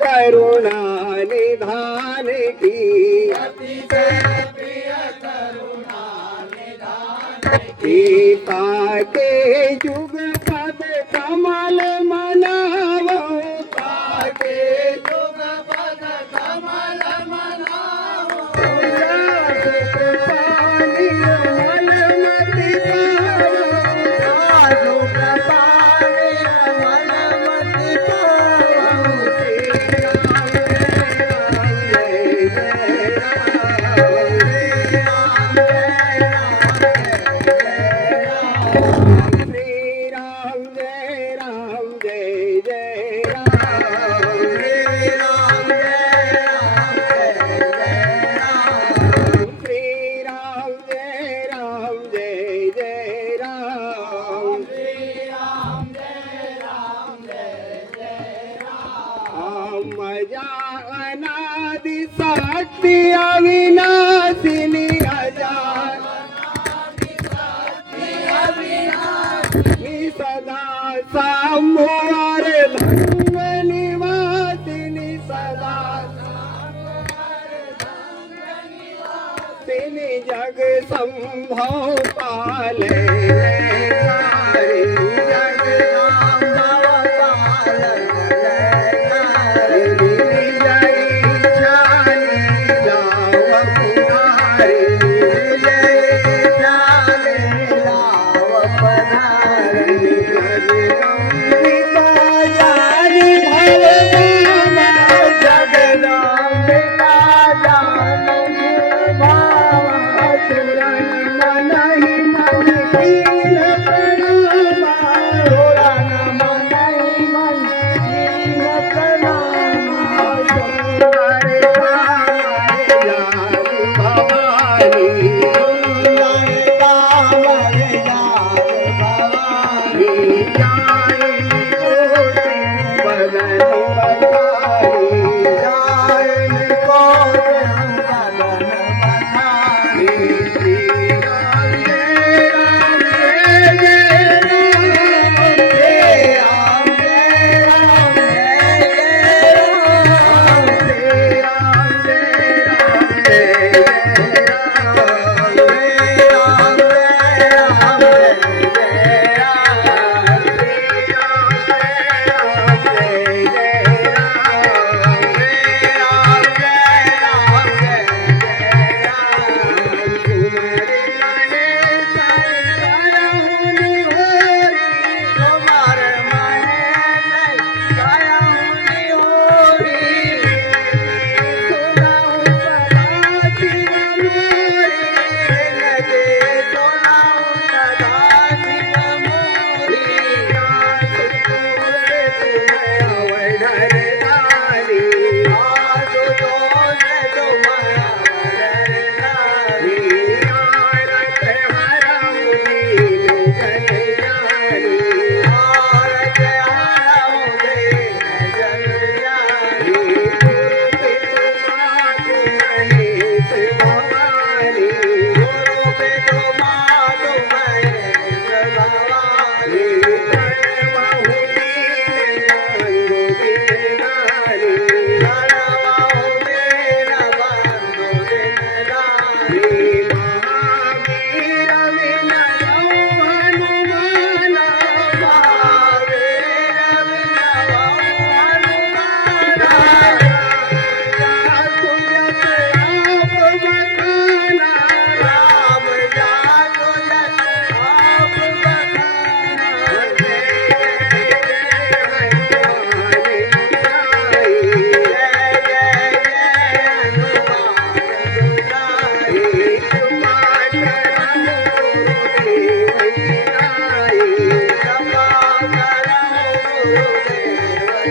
करुणा निधान की सीता के जुग पद कमल मनावो के जुग पद कमल मनावो पानी मल मति पावो पानी मल मति अनादि शक्ति अविनाशिनी अजान सदा सामुआर धर्म निवासिनी सदा तिनि जग संभव पाले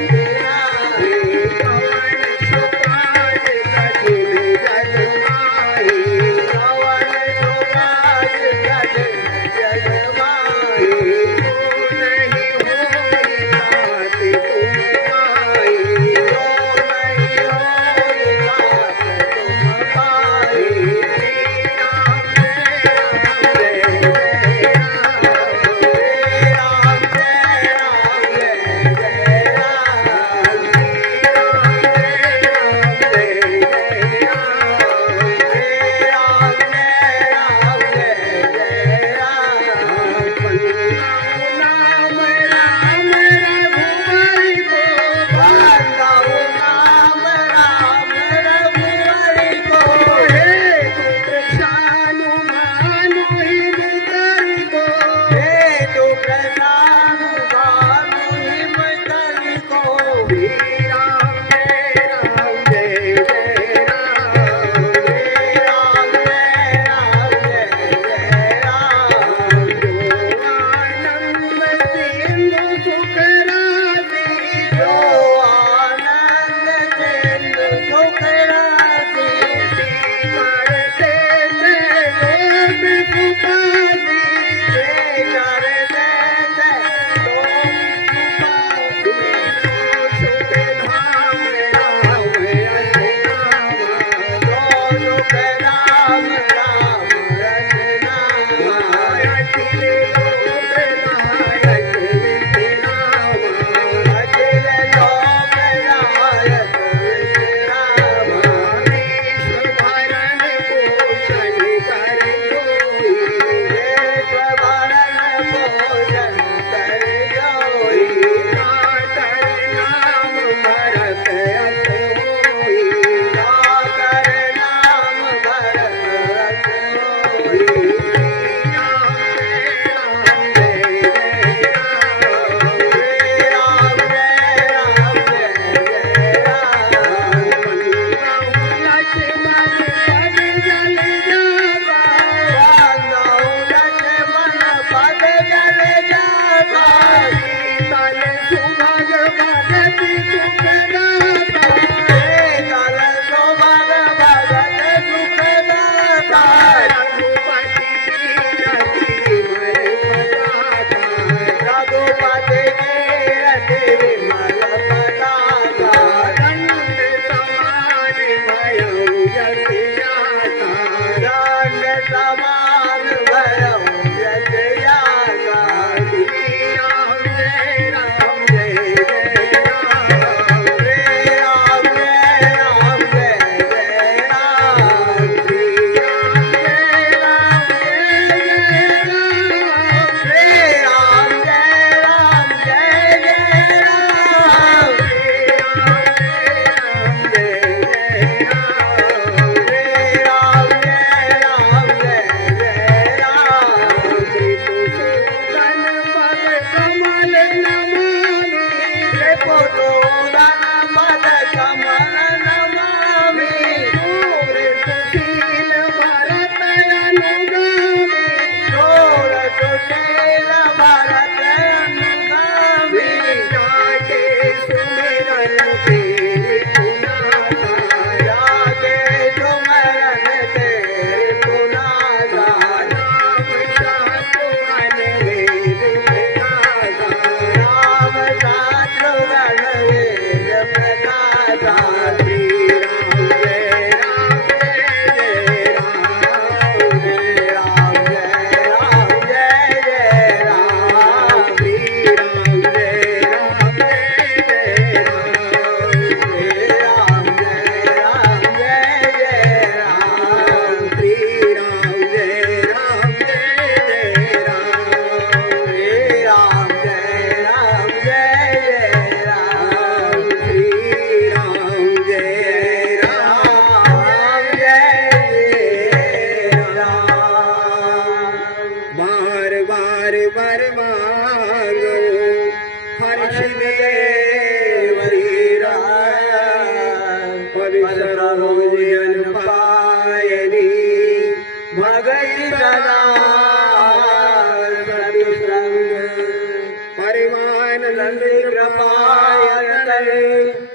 राम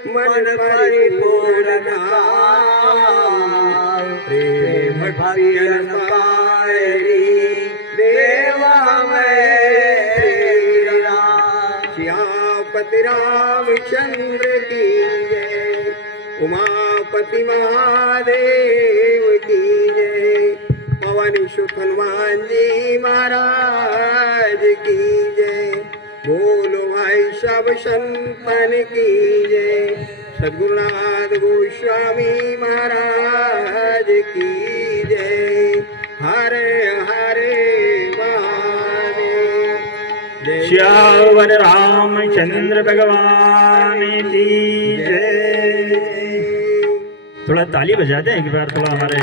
मन परिपूर्ण प्रेम भक्ति पायरी देवा मेरा। श्यामपति रामचंद्र की जय, उमापति महादेव की जय, पवन सुत हनुमान जी महाराज की जय। बोलो भाई सब संतन की जय, सद्गुरुनाथ गोस्वामी महाराज की जय। हरे हरे महादेव। श्यावर रामचंद्र भगवान की जय। थोड़ा ताली बजा दें एक बार, थोड़ा हमारे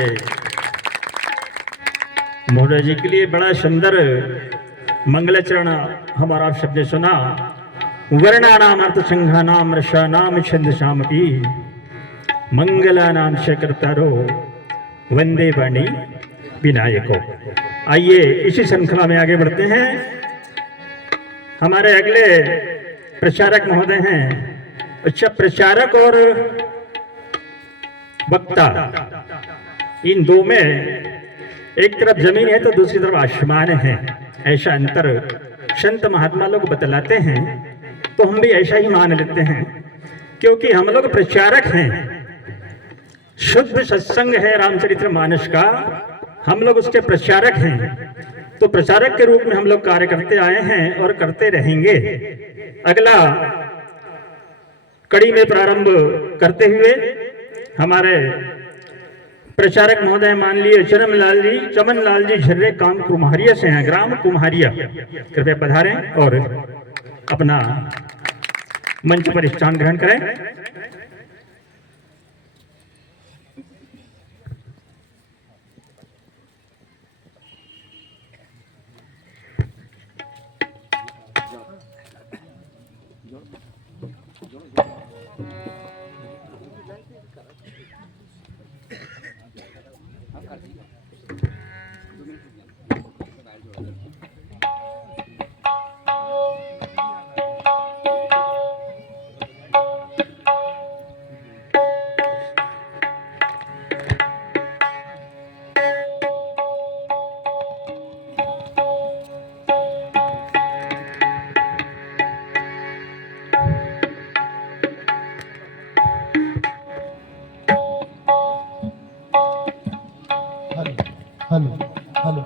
मोहन जी के लिए। बड़ा सुंदर मंगलाचरण हमारा आप सबने सुना। वर्णानाम अर्थ संघानाम रसानाम छंद शामपी मंगलानाम शक्रतारो वंदे वाणी विनायको। आइए इसी श्रृंखला में आगे बढ़ते हैं। हमारे अगले प्रचारक महोदय हैं। अच्छा, प्रचारक और वक्ता, इन दो में एक तरफ जमीन है तो दूसरी तरफ आसमान है, ऐसा अंतर संत महात्मा लोग बतलाते हैं। तो हम भी ऐसा ही मान लेते हैं, क्योंकि हम लोग प्रचारक हैं। शुद्ध सत्संग है रामचरितमानस का, हम लोग उसके प्रचारक हैं। तो प्रचारक के रूप में हम लोग कार्य करते आए हैं और करते रहेंगे। अगला कड़ी में प्रारंभ करते हुए हमारे प्रचारक महोदय मान लिए चमन लाल जी झर्रे, काम कुम्हारिया से हैं, ग्राम कुम्हारिया। कृपया पधारें और अपना मंच पर स्थान ग्रहण करें। हेलो हेलो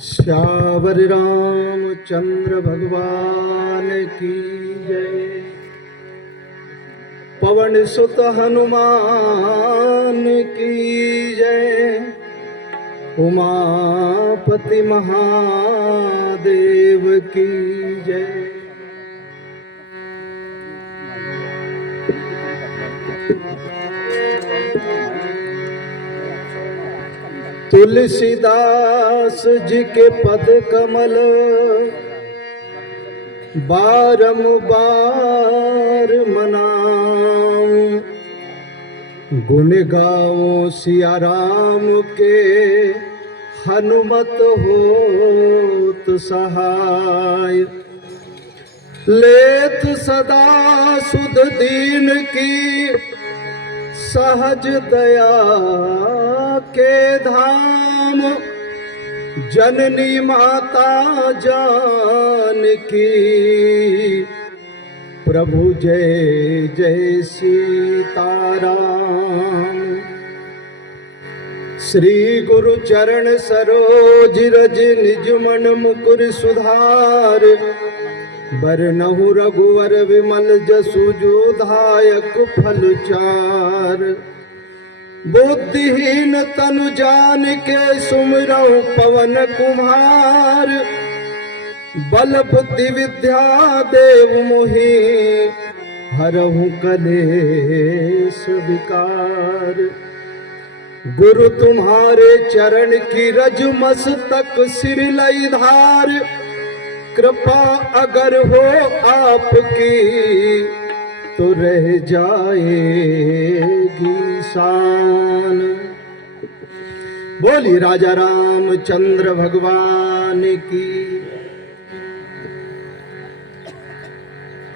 श्यावर रामचंद्र भगवान की जय। पवन सुत हनुमान की जय। उमापति महादेव की जय। तुलसीदास जी के पद कमल बारंबार मनाऊं। गुण गाओ सिया राम के, हनुमत होत सहाय। लेत सदा सुध दीन की, सहज दया के धाम। जननी माता जानकी, प्रभु जय जय सीताराम। श्री गुरु चरण सरोज रज, निज मन मुकुर सुधार। बरनहु रघुवर विमल, जसु जो दायक फल चार। बुद्धिहीन तनु जान के, सुमिरहु पवन कुमार। बल बुद्धि विद्या देव मोहि हरहु कलेश विकार। गुरु तुम्हारे चरण की रज मस्तक सिर लई धार। कृपा अगर हो आपकी तो रह जाएगी शान। बोली राजा रामचंद्र भगवान की।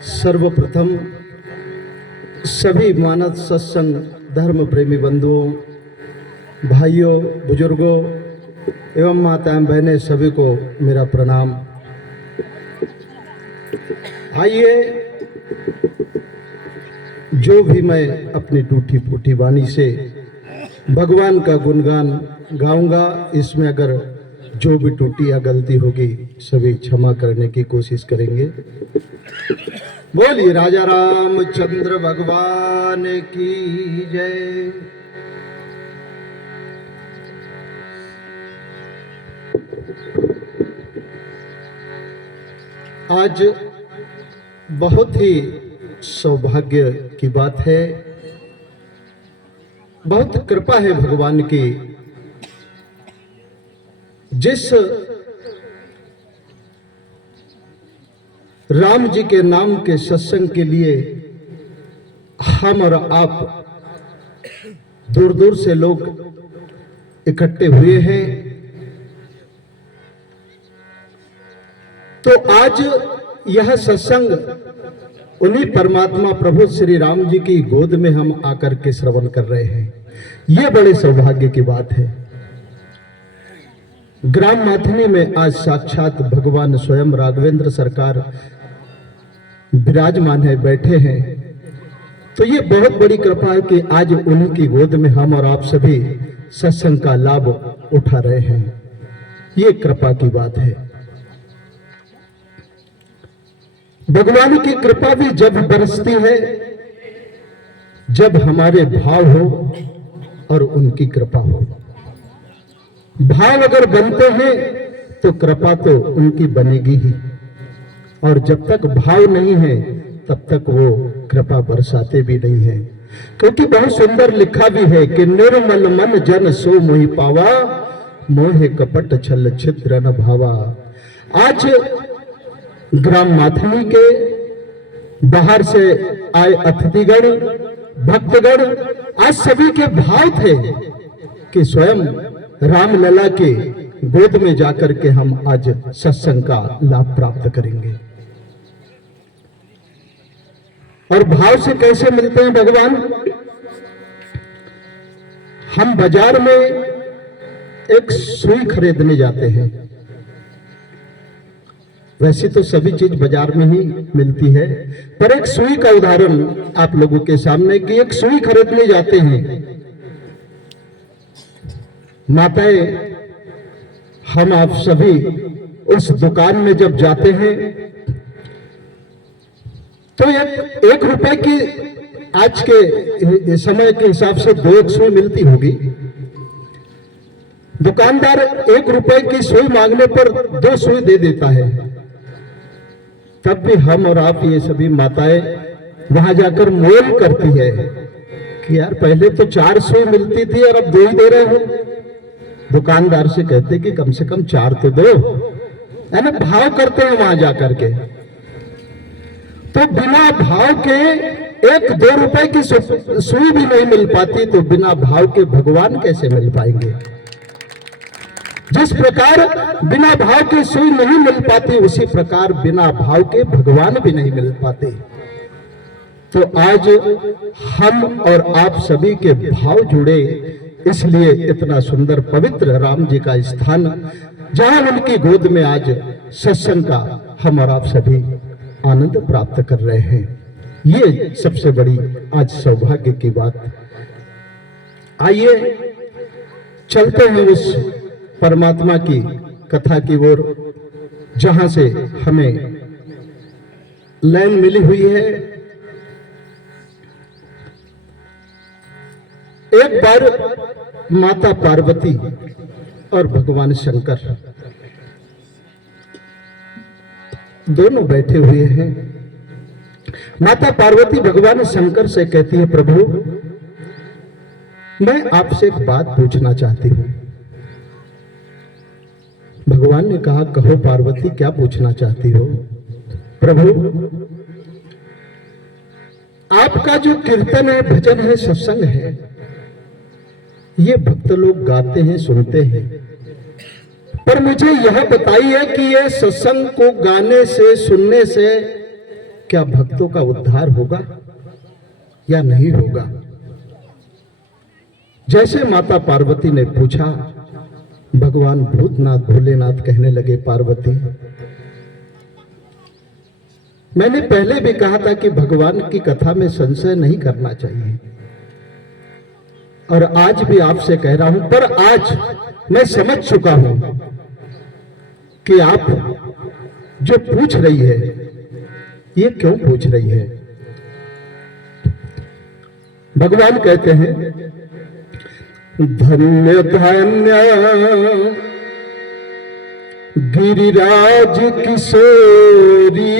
सर्वप्रथम सभी मानव सत्संग धर्म प्रेमी बंधुओं, भाइयों, बुजुर्गों एवं माताएं बहनें सभी को मेरा प्रणाम। आइए, जो भी मैं अपनी टूटी फूटी वाणी से भगवान का गुणगान गाऊंगा, इसमें अगर जो भी टूटी या गलती होगी सभी क्षमा करने की कोशिश करेंगे। बोलिए राजा रामचंद्र भगवान की जय। आज बहुत ही सौभाग्य की बात है, बहुत कृपा है भगवान की। जिस राम जी के नाम के सत्संग के लिए हम और आप दूर दूर से लोग इकट्ठे हुए हैं, तो आज यह सत्संग उन्हीं परमात्मा प्रभु श्री राम जी की गोद में हम आकर के श्रवण कर रहे हैं। यह बड़े सौभाग्य की बात है। ग्राम माथनी में आज साक्षात भगवान स्वयं राघवेंद्र सरकार विराजमान है, बैठे हैं, तो ये बहुत बड़ी कृपा है कि आज उन्हीं की गोद में हम और आप सभी सत्संग का लाभ उठा रहे हैं। ये कृपा की बात है। भगवान की कृपा भी जब बरसती है जब हमारे भाव हो और उनकी कृपा हो। भाव अगर बनते हैं तो कृपा तो उनकी बनेगी ही, और जब तक भाव नहीं है तब तक वो कृपा बरसाते भी नहीं है। क्योंकि बहुत सुंदर लिखा भी है कि निर्मल मन जन सो मोहि पावा, मोहे कपट छल छिद्र न भावा। आज ग्राम माथनी के बाहर से आए अतिथिगण, भक्तगण, आज सभी के भाव थे कि स्वयं रामलला के गोद में जाकर के हम आज सत्संग का लाभ प्राप्त करेंगे। और भाव से कैसे मिलते हैं भगवान? हम बाजार में एक सुई खरीदने जाते हैं। वैसे तो सभी चीज बाजार में ही मिलती है, पर एक सुई का उदाहरण आप लोगों के सामने कि एक सुई खरीदने जाते हैं। माताएं, हम आप सभी उस दुकान में जब जाते हैं तो एक रुपए की आज के समय के हिसाब से 2 सुई मिलती होगी। दुकानदार 1 रुपए की सुई मांगने पर 2 सुई दे देता है। तब भी हम और आप ये सभी माताएं वहां जाकर मोल करती है कि यार पहले तो 4 सुई मिलती थी और अब 2 ही दे रहे हो। दुकानदार से कहते कि कम से कम 4 तो दो, है ना। भाव करते हैं वहां जाकर के। तो बिना भाव के 1-2 रुपए की सुई भी नहीं मिल पाती, तो बिना भाव के भगवान कैसे मिल पाएंगे? जिस प्रकार बिना भाव के सुई नहीं मिल पाती, उसी प्रकार बिना भाव के भगवान भी नहीं मिल पाते। तो आज हम और आप सभी के भाव जुड़े, इसलिए इतना सुंदर पवित्र राम जी का स्थान, जहां उनकी गोद में आज सत्संग का हम और आप सभी आनंद प्राप्त कर रहे हैं। ये सबसे बड़ी आज सौभाग्य की बात। आइए चलते हैं उस परमात्मा की कथा की ओर, जहां से हमें लाइन मिली हुई है। एक बार माता पार्वती और भगवान शंकर दोनों बैठे हुए हैं। माता पार्वती भगवान शंकर से कहती है, प्रभु मैं आपसे एक बात पूछना चाहती हूं। भगवान ने कहा, कहो पार्वती, क्या पूछना चाहती हो? प्रभु, आपका जो कीर्तन है, भजन है, सत्संग है, ये भक्त लोग गाते हैं, सुनते हैं, पर मुझे यह बताइए कि ये सत्संग को गाने से, सुनने से क्या भक्तों का उद्धार होगा या नहीं होगा? जैसे माता पार्वती ने पूछा, भगवान भूतनाथ भोलेनाथ कहने लगे, पार्वती, मैंने पहले भी कहा था कि भगवान की कथा में संशय नहीं करना चाहिए, और आज भी आपसे कह रहा हूं, पर आज मैं समझ चुका हूं कि आप जो पूछ रही है, ये क्यों पूछ रही है। भगवान कहते हैं, धन्य धन्य गिरिराज किशोरी,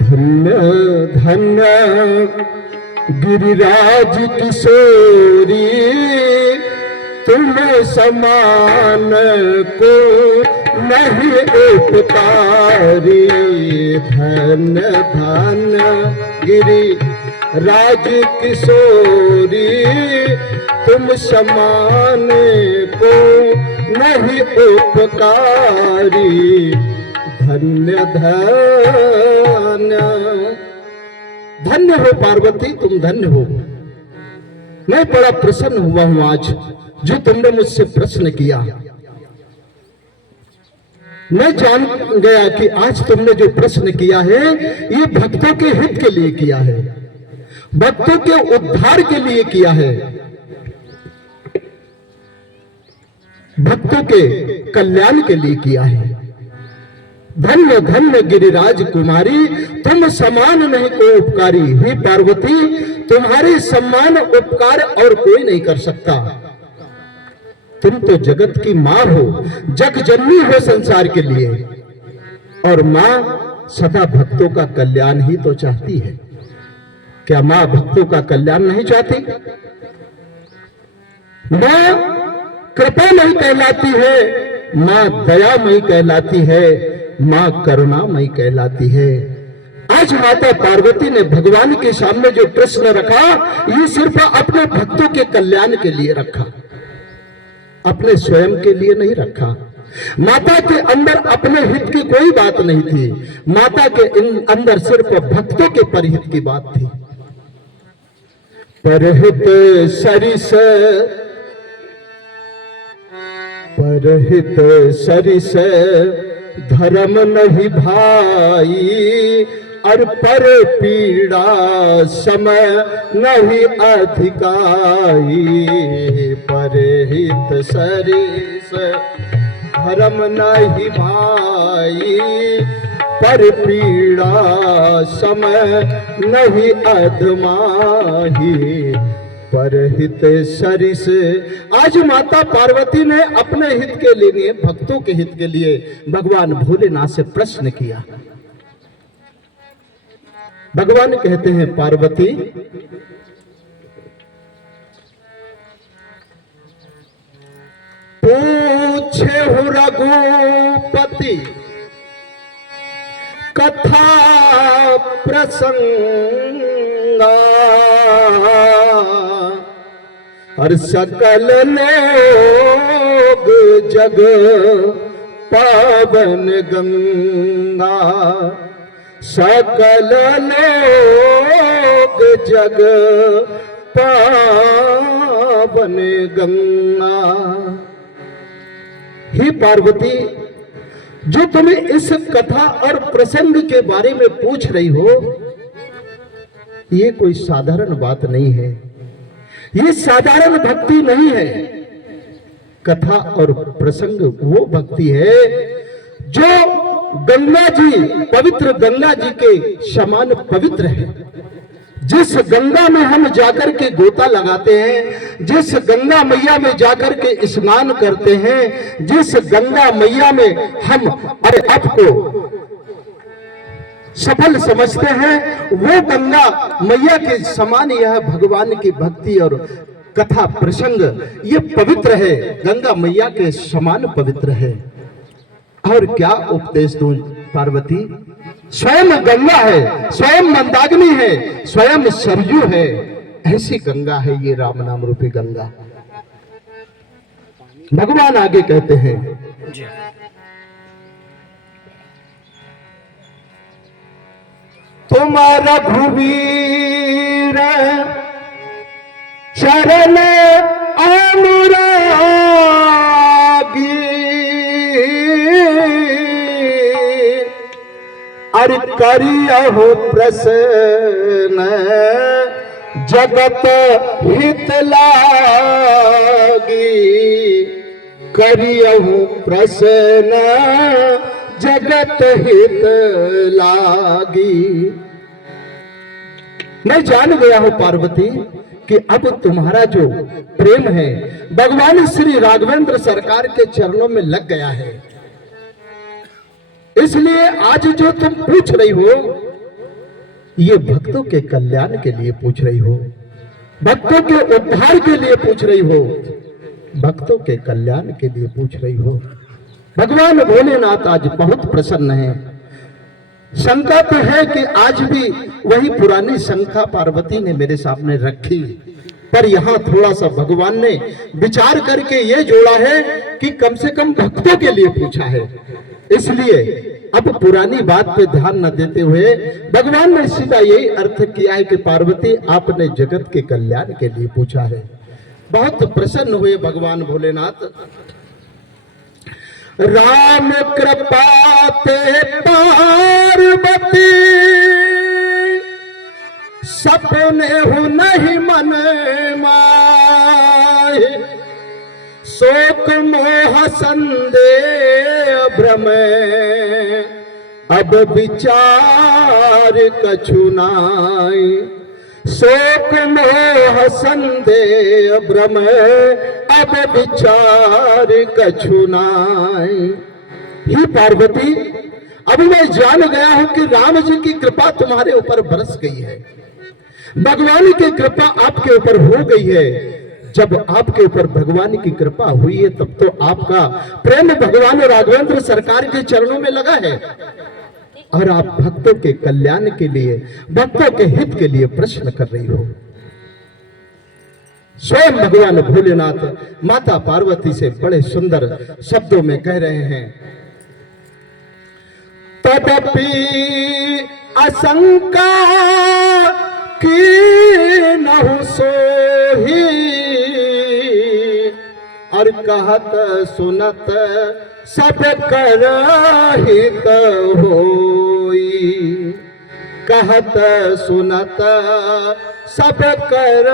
धन्य धन्य गिरिराज किशोरी, तुम समान को नहीं उपकारी। धन्य धन्य गिरिराज किशोरी, तुम समान को नहीं उपकारी। धन्य धन्य, धन्य हो पार्वती, तुम धन्य हो। मैं बड़ा प्रसन्न हुआ हूं आज जो तुमने मुझसे प्रश्न किया। मैं जान गया कि आज तुमने जो प्रश्न किया है, ये भक्तों के हित के लिए किया है, भक्तों के उद्धार के लिए किया है, भक्तों के कल्याण के लिए किया है। धन्य धन्य गिरिराज कुमारी, तुम समान नहीं को उपकारी। हे पार्वती, तुम्हारे समान उपकार और कोई नहीं कर सकता। तुम तो जगत की मां हो, जग जननी हो संसार के लिए, और मां सदा भक्तों का कल्याण ही तो चाहती है। क्या मां भक्तों का कल्याण नहीं चाहती? मां कृपा नहीं कहलाती है, मां दयामयी कहलाती है, मां करुणामयी कहलाती है। आज माता पार्वती ने भगवान के सामने जो प्रश्न रखा, ये सिर्फ अपने भक्तों के कल्याण के लिए रखा, अपने स्वयं के लिए नहीं रखा। माता के अंदर अपने हित की कोई बात नहीं थी, माता के अंदर सिर्फ भक्तों के परहित की बात थी। परहित सरिस, परहित सरिस धर्म नहीं भाई, और पर पीड़ा समय नहीं अधिकाई। परहित सरिस धर्म नहीं भाई, पर पीड़ा समय नहीं अधमाही। परहित सरिस, आज माता पार्वती ने अपने हित के लिए, भक्तों के हित के लिए भगवान भोलेनाथ से प्रश्न किया। भगवान कहते हैं, पार्वती, पूछे हूँ रघुपति कथा प्रसंगा, और सकल लोग जग पावन गंगा। सकल लोग जग पावन गंगा। हे पार्वती, जो तुम्हें इस कथा और प्रसंग के बारे में पूछ रही हो, ये कोई साधारण बात नहीं है, ये साधारण भक्ति नहीं है। कथा और प्रसंग वो भक्ति है जो गंगा जी, पवित्र गंगा जी के समान पवित्र है, जिस गंगा में हम जाकर के गोता लगाते हैं, जिस गंगा मैया में जाकर के स्नान करते हैं, जिस गंगा मैया में हम अपने आप को सफल समझते हैं, वो गंगा मैया के समान यह भगवान की भक्ति और कथा प्रसंग ये पवित्र है, गंगा मैया के समान पवित्र है। और क्या उपदेश दूं पार्वती, स्वयं गंगा है, स्वयं मंदाकिनी है, स्वयं सरयू है, ऐसी गंगा है ये राम नाम रूपी गंगा। भगवान आगे कहते हैं, तुम्हारा रघुवीर शरण अनुरागी, अरे करियहु प्रसन्न जगत हित लागी, करियहु प्रसन्न जगत हित लागी। मैं जान गया हूं पार्वती कि अब तुम्हारा जो प्रेम है भगवान श्री राघवेंद्र सरकार के चरणों में लग गया है, इसलिए आज जो तुम पूछ रही हो ये भक्तों के कल्याण के लिए पूछ रही हो, भक्तों के उद्धार के लिए पूछ रही हो, भक्तों के कल्याण के लिए पूछ रही हो। भगवान भोलेनाथ आज बहुत प्रसन्न है। शंका तो है कि आज भी वही पुरानी शंका पार्वती ने मेरे सामने रखी, पर यहां थोड़ा सा भगवान ने विचार करके ये जोड़ा है कि कम से कम भक्तों के लिए पूछा है। इसलिए अब पुरानी बात पे ध्यान न देते हुए भगवान ने सीधा यही अर्थ किया है कि पार्वती आपने जगत के कल्याण के लिए पूछा है। बहुत प्रसन्न हुए भगवान भोलेनाथ। राम कृपा ते पार्वती सपने हो नहीं मन माए, शोक मोह संदेह भ्रम अब विचार कछु नाई, शोक मोह संदेह भ्रम अब विचार कछु नाई। ही पार्वती, अब मैं जान गया हूं कि राम जी की कृपा तुम्हारे ऊपर बरस गई है, भगवान की कृपा आपके ऊपर हो गई है। जब आपके ऊपर भगवान की कृपा हुई है तब तो आपका प्रेम भगवान राघवेंद्र सरकार के चरणों में लगा है और आप भक्तों के कल्याण के लिए, भक्तों के हित के लिए प्रश्न कर रही हो। स्वयं भगवान भोलेनाथ माता पार्वती से बड़े सुंदर शब्दों में कह रहे हैं, तदपि आशंका की नहु सोही, और कहत सुनत सब कर हित होई, कहत सुनत सब कर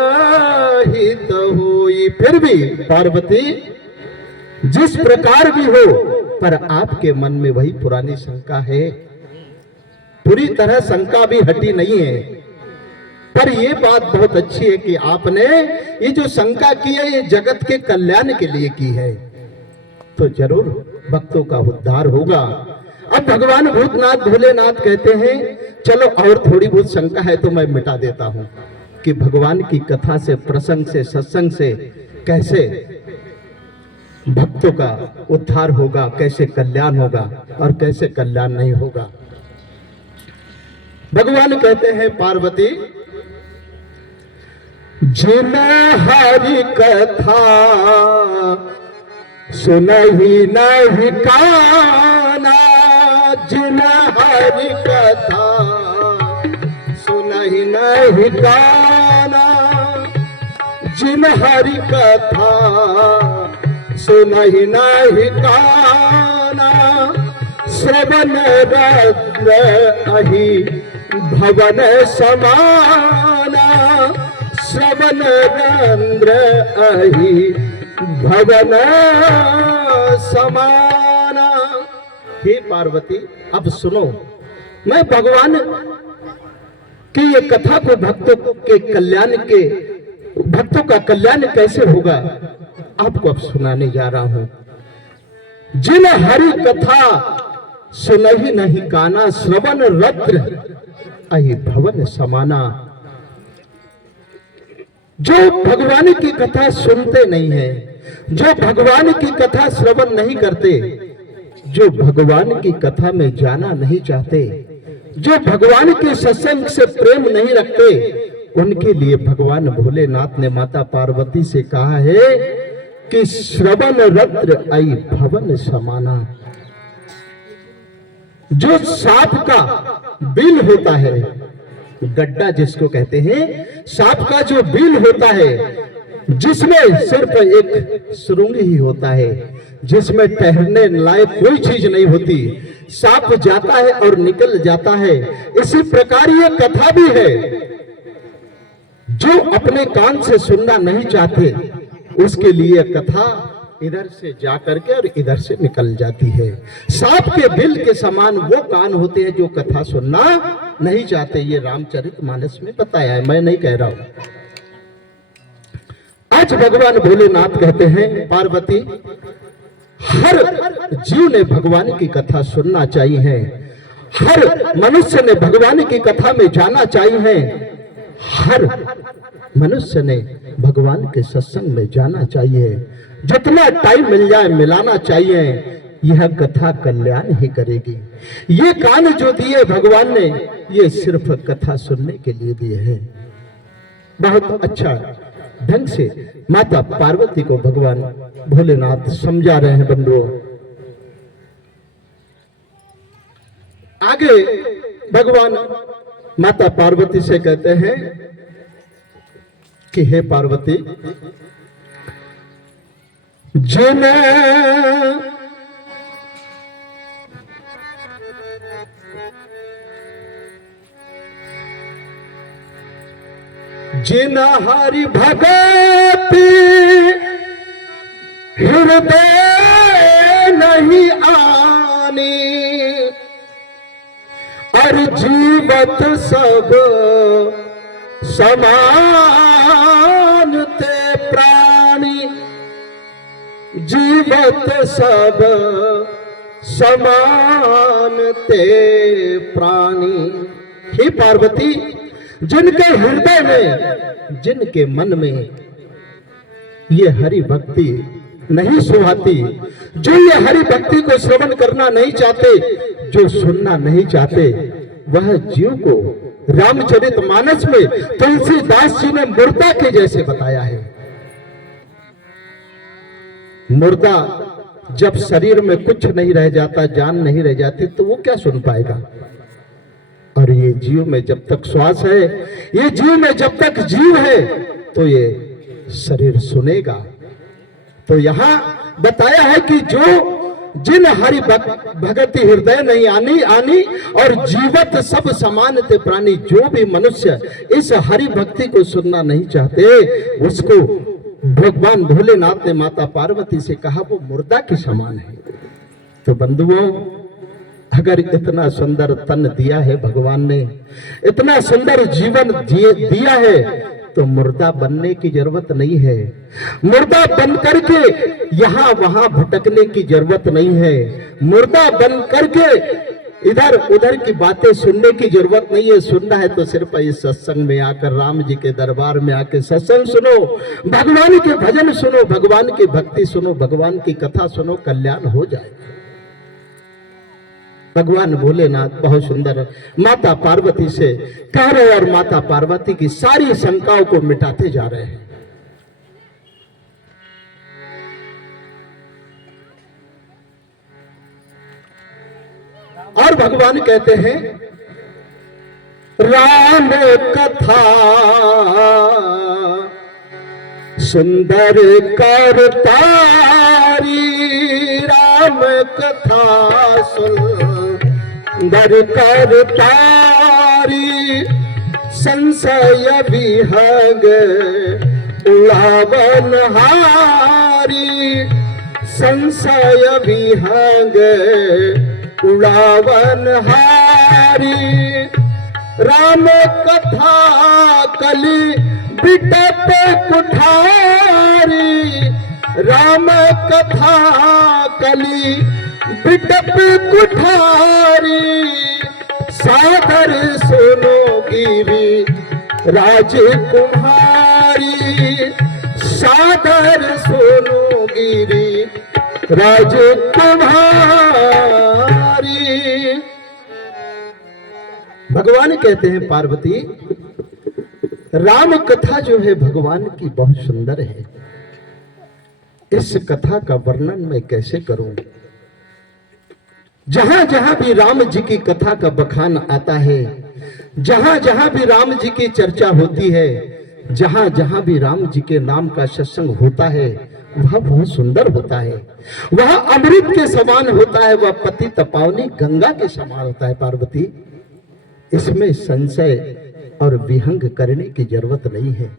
हित होई। फिर भी पार्वती जिस प्रकार भी हो, पर आपके मन में वही पुरानी शंका है, पूरी तरह शंका भी हटी नहीं है। पर यह बात बहुत अच्छी है कि आपने ये जो शंका की है ये जगत के कल्याण के लिए की है, तो जरूर भक्तों का उद्धार होगा। अब भगवान भूतनाथ भोलेनाथ कहते हैं, चलो और थोड़ी बहुत शंका है तो मैं मिटा देता हूं कि भगवान की कथा से, प्रसंग से, सत्संग से कैसे भक्तों का उद्धार होगा, कैसे कल्याण होगा और कैसे कल्याण नहीं होगा। भगवान कहते हैं, पार्वती जिन हरि कथा सुनहि नहीं काना, जिन हरि कथा सुनहि नहीं काना, जिन हरि कथा सुनहि नहीं काना, श्रवण रंद्र अहि भवन समाना, श्रवण रंद्र अहि भवन समाना। हे पार्वती, अब सुनो, मैं भगवान कि ये कथा को भक्तों का कल्याण कैसे होगा, आपको अब सुनाने जा रहा हूं। जिन हरि कथा सुनहि नहीं काना, श्रवण रत्र अहि भवन समाना। जो भगवान की कथा सुनते नहीं है, जो भगवान की कथा श्रवण नहीं करते, जो भगवान की कथा में जाना नहीं चाहते, जो भगवान के सत्संग से प्रेम नहीं रखते, उनके लिए भगवान भोलेनाथ ने माता पार्वती से कहा है कि श्रवण रत्र आई भवन समाना। जो सांप का बिल होता है, गड्ढा जिसको कहते हैं, सांप का जो बिल होता है, जिसमें सिर्फ एक सुरंग ही होता है, जिसमें ठहरने लायक कोई चीज नहीं होती, सांप जाता है और निकल जाता है। इसी प्रकार ये कथा भी है। जो अपने कान से सुनना नहीं चाहते, उसके लिए कथा इधर से जा करके और इधर से निकल जाती है। सांप के बिल के समान वो कान होते हैं जो कथा सुनना नहीं चाहते। ये रामचरितमानस में बताया है, मैं नहीं कह रहा हूं। आज भगवान भोलेनाथ कहते हैं, पार्वती, हर जीव ने भगवान की कथा सुनना चाहिए, हर मनुष्य ने भगवान की कथा में जाना चाहिए, हर मनुष्य ने भगवान के सत्संग में जाना चाहिए। जितना टाइम मिल जाए मिलाना चाहिए। यह कथा कल्याण ही करेगी। ये कान जो दिए भगवान ने, ये सिर्फ कथा सुनने के लिए दिए हैं। बहुत अच्छा ढंग से माता पार्वती को भगवान भोलेनाथ समझा रहे हैं। बंधुओं, आगे भगवान माता पार्वती से कहते हैं कि हे पार्वती, जिन जिन हरि भगति हृदय नहीं आनी, और जीवत सब समान ते प्राणी, जीवत सब समान ते प्राणी। हे पार्वती, जिनके हृदय में, जिनके मन में ये हरि भक्ति नहीं सुहाती, जो ये हरि भक्ति को श्रवण करना नहीं चाहते, जो सुनना नहीं चाहते, वह जीव को रामचरितमानस में तुलसीदास जी ने मुर्दा के जैसे बताया है। मुर्दा जब शरीर में कुछ नहीं रह जाता, जान नहीं रह जाती, तो वो क्या सुन पाएगा। और ये जीव में जब तक श्वास है, ये जीव में जब तक जीव है, तो ये शरीर सुनेगा। तो यहां बताया है कि जो जिन हरि भगति हृदय नहीं आनी और जीवत सब समान थे प्राणी, जो भी मनुष्य इस हरि भक्ति को सुनना नहीं चाहते, उसको भगवान भोलेनाथ ने माता पार्वती से कहा वो मुर्दा के समान है। तो बंधुओं, अगर इतना सुंदर तन दिया है भगवान ने, इतना सुंदर जीवन दिया है, तो मुर्दा बनने की जरूरत नहीं है। मुर्दा बन करके यहां वहां भटकने की जरूरत नहीं है। मुर्दा बन करके इधर उधर की बातें सुनने की जरूरत नहीं है। सुनना है तो सिर्फ इस सत्संग में आकर, राम जी के दरबार में आकर सत्संग सुनो, भगवान के भजन सुनो, भगवान की भक्ति सुनो, भगवान की कथा सुनो, कल्याण हो जाए। भगवान भोलेनाथ बहुत सुंदर माता पार्वती से कह रहे और माता पार्वती की सारी शंकाओं को मिटाते जा रहे हैं। और भगवान कहते हैं, राम कथा सुंदर करतारी, राम कथा सुंदर करतारी, संशय विहग उड़ावन हारी, संशय विहग उड़ावन हारी, राम कथा कली बिटप कुठारी, राम कथा कली बिटप कुठारी, सादर सुनो गिरी राजकुमारी, सादर सुनो गिरी राजकुमारी। भगवान कहते हैं पार्वती, राम कथा जो है भगवान की बहुत सुंदर है। इस कथा का वर्णन मैं कैसे करूं? जहां जहां भी राम जी की कथा का बखान आता है, जहां जहां भी राम जी की चर्चा होती है, जहां जहां भी राम जी के नाम का सत्संग होता है, वह बहुत सुंदर होता है, वह अमृत के समान होता है, वह पति तपावनी गंगा के समान होता है। पार्वती, इसमें संशय और विहंग करने की जरूरत नहीं है।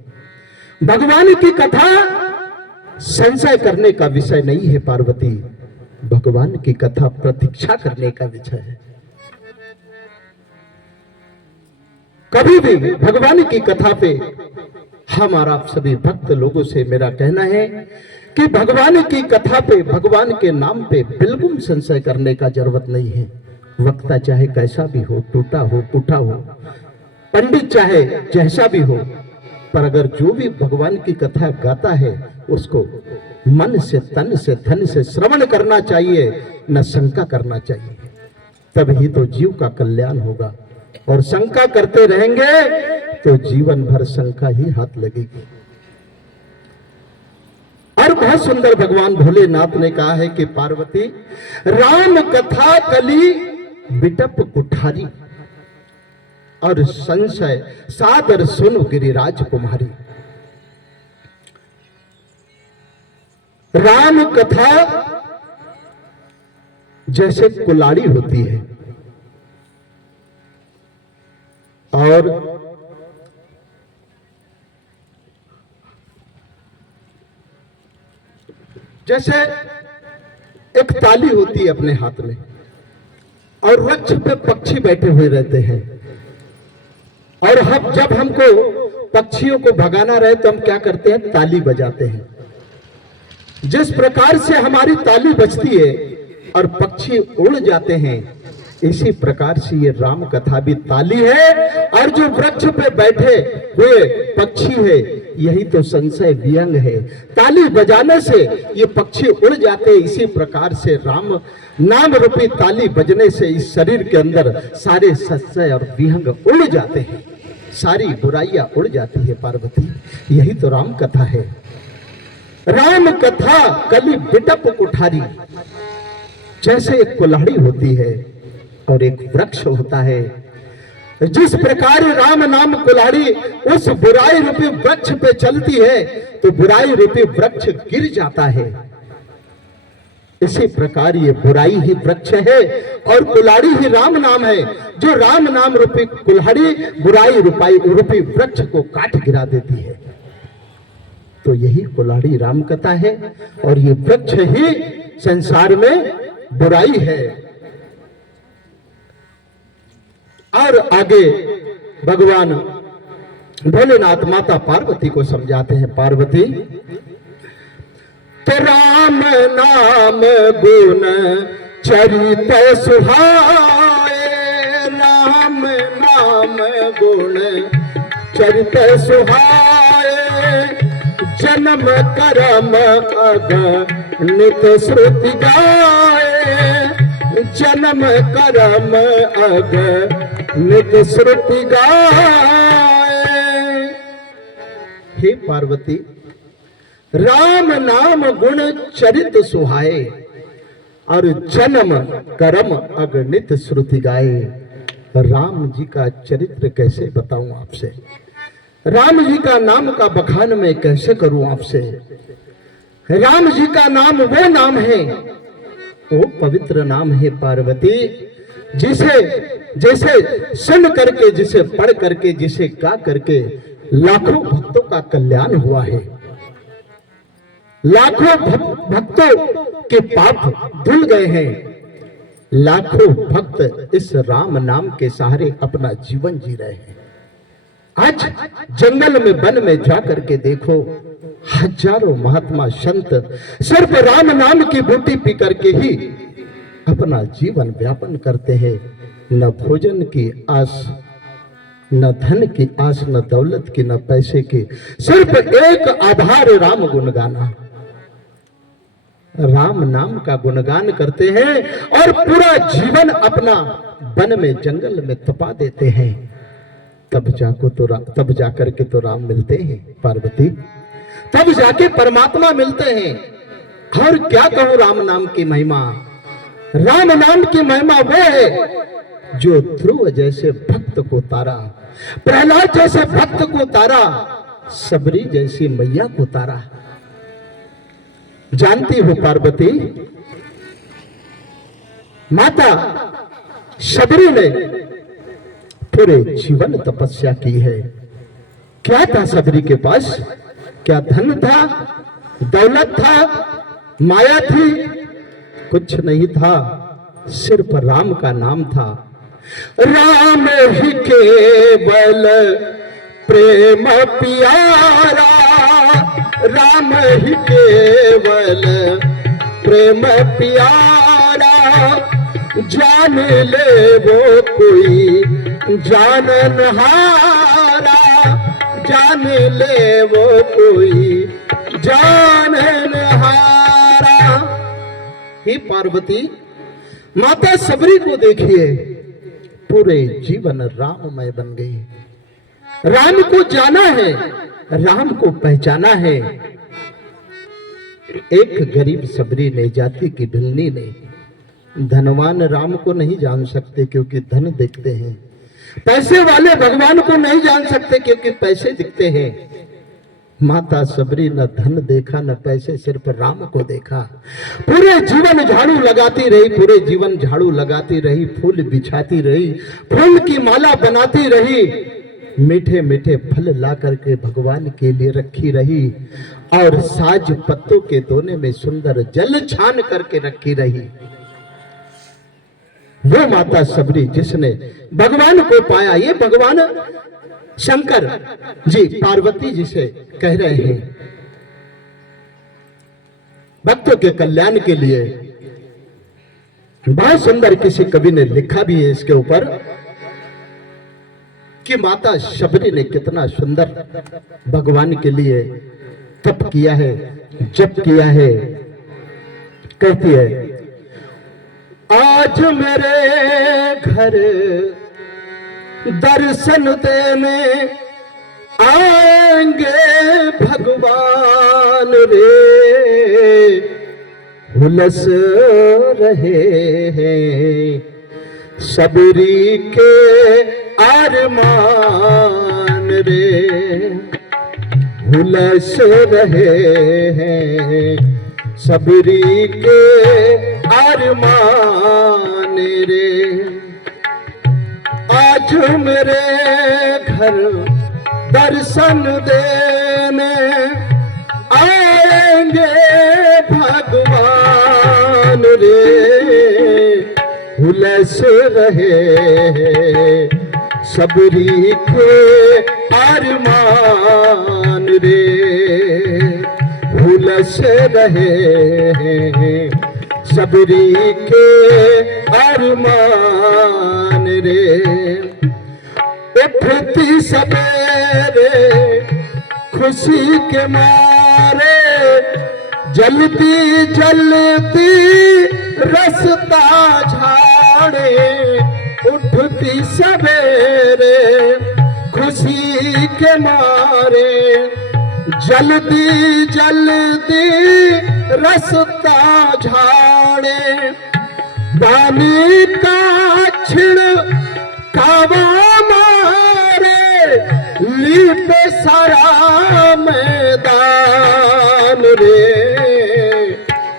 भगवान की कथा संशय करने का विषय नहीं है पार्वती, भगवान की कथा प्रतीक्षा करने का विषय है। कभी भी भगवान की कथा पे हमारा आप सभी भक्त लोगों से मेरा कहना है कि भगवान की कथा पे, भगवान के नाम पे बिल्कुल संशय करने का जरूरत नहीं है। वक्ता चाहे कैसा भी हो, टूटा हो, फूटा हो, पंडित चाहे जैसा भी हो, पर अगर जो भी भगवान की कथा गाता है उसको मन से, तन से, धन से श्रवण करना चाहिए, न शंका करना चाहिए। तभी तो जीव का कल्याण होगा। और शंका करते रहेंगे तो जीवन भर शंका ही हाथ लगेगी। और बहुत सुंदर भगवान भोलेनाथ ने कहा है कि पार्वती, राम कथा कली बिटप कुठारी और संशय सादर सुन गिरिराज कुमारी। राम कथा जैसे कुलाड़ी होती है और जैसे एक ताली होती है अपने हाथ में और वृक्ष पे पक्षी बैठे हुए रहते हैं, और हम जब हमको पक्षियों को भगाना रहे तो हम क्या करते हैं? ताली बजाते हैं। जिस प्रकार से हमारी ताली बजती है और पक्षी उड़ जाते हैं, इसी प्रकार से ये राम कथा भी ताली है और जो वृक्ष पे बैठे हुए पक्षी है, यही तो संशय व्यंग है। ताली बजाने से ये पक्षी उड़ जाते हैं, इसी प्रकार से राम नाम रूपी ताली बजने से इस शरीर के अंदर सारे संशय और विहंग उड़ जाते हैं, सारी बुराइयां उड़ जाती है। पार्वती, यही तो राम कथा है। राम कथा कली बिटप कुठारी, जैसे एक कुल्हाड़ी होती है और एक वृक्ष होता है, जिस प्रकार राम नाम कुल्हाड़ी उस बुराई रूपी वृक्ष पे चलती है तो बुराई रूपी वृक्ष गिर जाता है, इसी प्रकार ये बुराई ही वृक्ष है और कुल्हाड़ी ही राम नाम है। जो राम नाम रूपी कुल्हाड़ी बुराई रूपी वृक्ष को काट गिरा देती है, तो यही कुल्हाड़ी राम कथा है और ये वृक्ष ही संसार में बुराई है। और आगे भगवान भोलेनाथ माता पार्वती को समझाते हैं। पार्वती, तो राम नाम गुण चरित सुहाए, राम नाम गुण चरित सुहाए, जन्म कर्म अगणित श्रुति गाए, जन्म कर्म अगणित श्रुति गाए। हे पार्वती, राम नाम गुण चरित सुहाए और जन्म कर्म अगणित श्रुति गाए। राम जी का चरित्र कैसे बताऊं आपसे? राम जी का नाम का बखान मैं कैसे करूं आपसे? राम जी का नाम वो नाम है, वो पवित्र नाम है पार्वती, जिसे जैसे सुन करके, जिसे पढ़ करके, जिसे गा करके लाखों भक्तों का कल्याण हुआ है, लाखों भक्तों के पाप धुल गए हैं, लाखों भक्त इस राम नाम के सहारे अपना जीवन जी रहे हैं। आज जंगल में वन में जाकर के देखो, हजारों महात्मा संत सिर्फ राम नाम की बूटी पी करके ही अपना जीवन व्यापन करते हैं। न भोजन की आस, न धन की आस, न दौलत की, न पैसे की, सिर्फ एक आधार राम गुण गाना। राम नाम का गुणगान करते हैं और पूरा जीवन अपना वन में जंगल में तपा देते हैं। तब जाकर के तो राम मिलते हैं पार्वती, तब जाके परमात्मा मिलते हैं। और क्या कहूं राम नाम की महिमा। राम नाम की महिमा वो है जो ध्रुव जैसे भक्त को तारा, प्रहलाद जैसे भक्त को तारा, सबरी जैसी मैया को तारा। जानती हो पार्वती, माता शबरी ने पूरे जीवन तपस्या की है। क्या था शबरी के पास? क्या धन था, दौलत था, माया थी? कुछ नहीं था, सिर्फ राम का नाम था। राम ही केवल प्रेम प्यारा, राम ही केवल प्रेम प्यारा, जान ले वो कोई जाननहारा, जान ले वो कोई जाननहारा। हे पार्वती, माता सबरी को देखिए, पूरे जीवन राममय बन गई। राम को जाना है, राम को पहचाना है। एक गरीब सबरी ने, जाति की ढिलनी ने, धनवान राम को नहीं जान सकते क्योंकि धन देखते हैं, पैसे वाले भगवान को नहीं जान सकते क्योंकि पैसे दिखते हैं। माता सबरी न धन देखा न पैसे, सिर्फ राम को देखा। पूरे जीवन झाड़ू लगाती रही, पूरे जीवन झाड़ू लगाती रही, फूल बिछाती रही, फूल की माला बनाती रही, मीठे मीठे फल ला करके भगवान के लिए रखी रही, और साज पत्तों के दोने में सुंदर जल छान करके रखी रही। वो माता सबरी जिसने भगवान को पाया, ये भगवान शंकर जी पार्वती जी से कह रहे हैं, भक्तों के कल्याण के लिए। बहुत सुंदर किसी कवि ने लिखा भी है इसके ऊपर कि माता शबरी ने कितना सुंदर भगवान के लिए तप किया है, जप किया है। कहती है, आज मेरे घर दर्शन देने आएंगे भगवान रे, हुलस रहे हैं सबरी के अरमान रे, हुलस रहे हैं सबरी के अरमान रे। आज मेरे घर दर्शन देने आएंगे भगवान रे, हुलस रहे सबरी के अरमान रे, हुलस रहे सबरी के अरमान रे। उठती सवेरे खुशी के मारे, जलती जलती रास्ता झाड़े, उठती सवेरे खुशी के मारे, जल्दी जल्दी रास्ता झाड़े, पानी का छिड़कावा मारे, लीप सारा मैदान रे,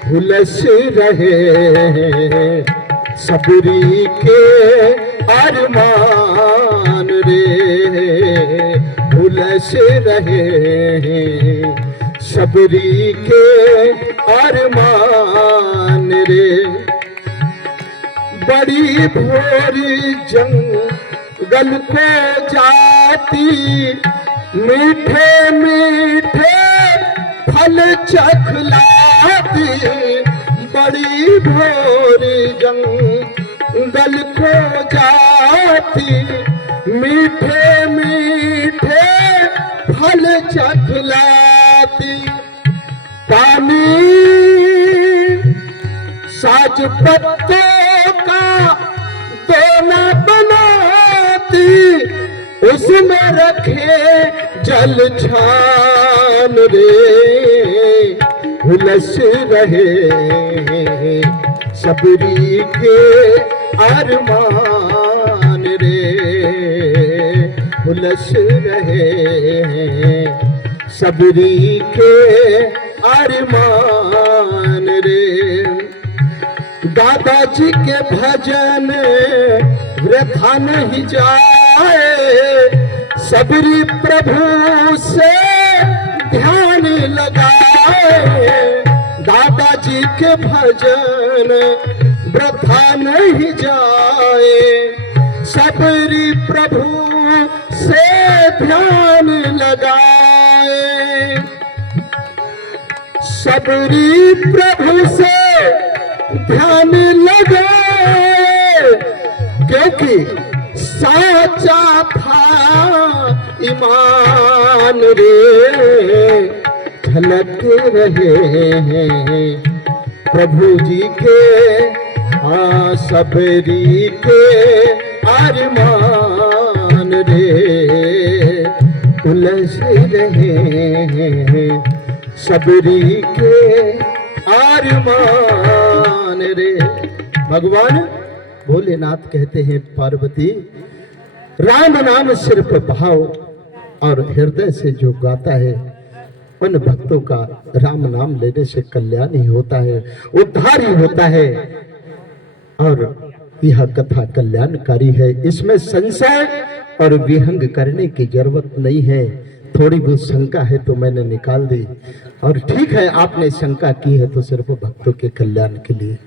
हुलस रहे सबरी के अरमान रे, हुलस रहे सबरी के अरमान रे। बड़ी भोरी जंगल को जाती, मीठे मीठे फल चखलाती, बड़ी भोरी जंगल को जाती, मीठे मीठे फल चखलाती, पानी साज पत्तों का दोना बनाती, उसमें रखे जल छान रे, उलस रहे सबरी के अरमान रे, उलस रहे सबरी के अरमान रे। दादाजी के भजन वृथा नहीं जाए, सबरी प्रभु से ध्यान लगाए, दादाजी के भजन वृथा नहीं जाए, सबरी प्रभु से ध्यान लगाए, सबरी प्रभु से ध्यान लगाए, क्योंकि साचा था ईमान रे, झलक रहे हैं प्रभु जी के सबरी के अरमान रे, उलझ रहे हैं सबरी के अरमान रे। भगवान भोलेनाथ कहते हैं पार्वती, राम नाम सिर्फ भाव और हृदय से जो गाता है, उन भक्तों का राम नाम लेने से कल्याण ही होता है, उद्धार ही होता है, और यह कथा कल्याणकारी है, इसमें संशय और विहंग करने की जरूरत नहीं है। थोड़ी बहुत शंका है तो मैंने निकाल दी, और ठीक है आपने शंका की है तो सिर्फ भक्तों के कल्याण के लिए।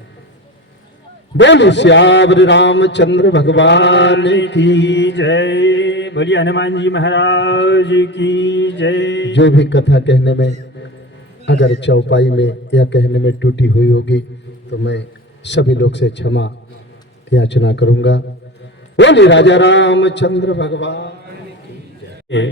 बोलिए श्यावर रामचंद्र भगवान की जय, बोलिए हनुमान जी महाराज की जय। जो भी कथा कहने में अगर चौपाई में या कहने में टूटी हुई होगी तो मैं सभी लोग से क्षमा याचना करूंगा। बोलिए राजा रामचंद्र भगवान की जय।